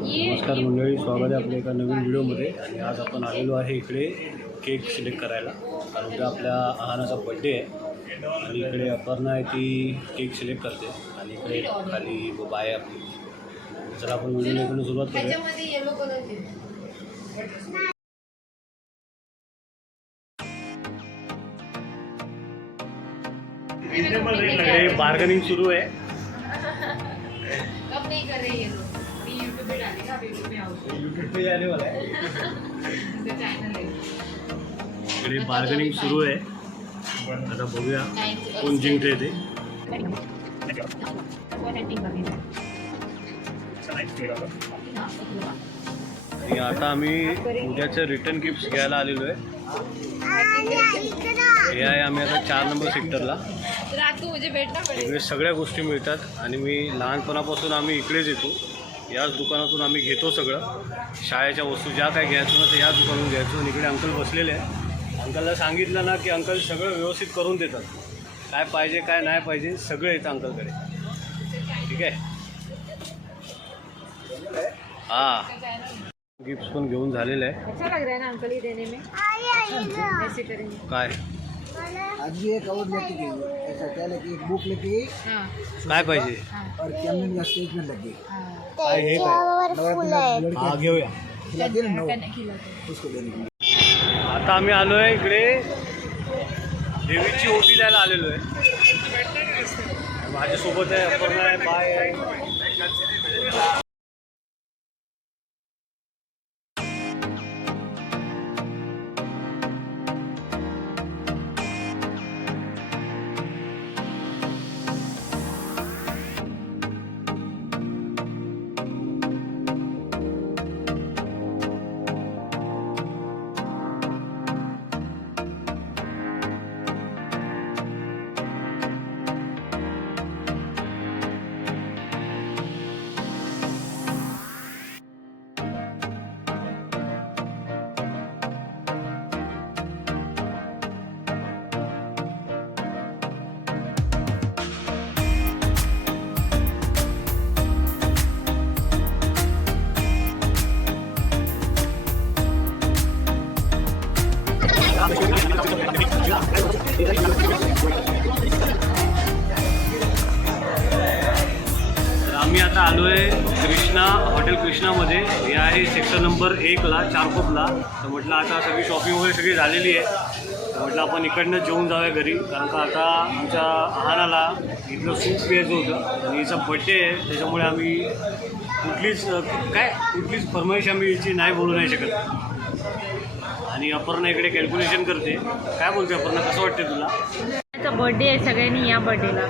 नमस्कार मंडळी, स्वागत आहे आपल्या एका नवीन व्हिडिओमध्ये. आणि आज आपण आलेलो आहे इकडे केक सिलेक्ट करायला, कारण उद्या आपल्या आहानाचा बड्डे आहे. आणि इकडे अपर्णा आहे, ती केक सिलेक्ट करते. आणि इकडे खाली बाय आपली. चला आपण व्हिडिओ इकडून सुरुवात करूया. इकडे बार्गेनिंग सुरू आहे. यूट्यूब पे आने वाला है. इकडे बार्गेनिंग सुरू आहे. आता बघूया कोण जिंकते ते. आणि आता आम्ही उद्याचं रिटर्न गिफ्ट घ्यायला आलेलो आहे. हे आहे आम्ही आता 4 नंबर सेक्टरला. इकडे सगळ्या गोष्टी मिळतात. आणि मी लहानपणापासून आम्ही इकडेच येतो. याच दुकानातून आम्ही घेतो सगळं. शाळेच्या वस्तू ज्या काय घ्यायचो ना ते याच दुकानातून घ्यायचो. आणि इकडे अंकल बसलेले आहे. अंकलला सांगितलं ना की अंकल सगळं व्यवस्थित करून देतात. काय पाहिजे काय नाही पाहिजे सगळं येतं अंकलकडे. ठीक आहे. हां, गिफ्ट पण घेऊन झालेलं आहे. अच्छा लग रहा है ना अंकल ही देने में. ऐसे करेंगे काय आज भी एक और लेके गई है. ऐसा क्या लेके एक बुक लेके काय पाहिजे. और कैमरे का स्टेटमेंट लगे. काय हे काय हा घेऊया. खिलाते ना उसको देने के लिए. आता आम्ही आलो आहे इकडे देवीची ओटी द्यायला आलेलो आहे. माझ्यासोबत आहे अपर्णा आहे, बाय आहे. आम्ही आता आलो आहे कृष्णा हॉटेल कृष्णामध्ये. हे आहे सेक्टर नंबर 1ला चारकोपला. तर म्हटलं आता सगळी शॉपिंग वगैरे सगळी झालेली आहे. तर म्हटलं आपण इकडनं जेवून जाऊया घरी, कारण का आता आमच्या आहानाला इथलं सूप प्यायचं होतं. आणि हिचा बड्डे आहे, त्याच्यामुळे आम्ही कुठलीच फरमाईश आम्ही हिची नाही बोलू नाही शकत. आणि अपर्णा इकडे कॅल्क्युलेशन करते. काय बोलते अपर्णा, कसं वाटते तुला? बर्थडे आहे, सगळ्यांनी या बर्थडेला.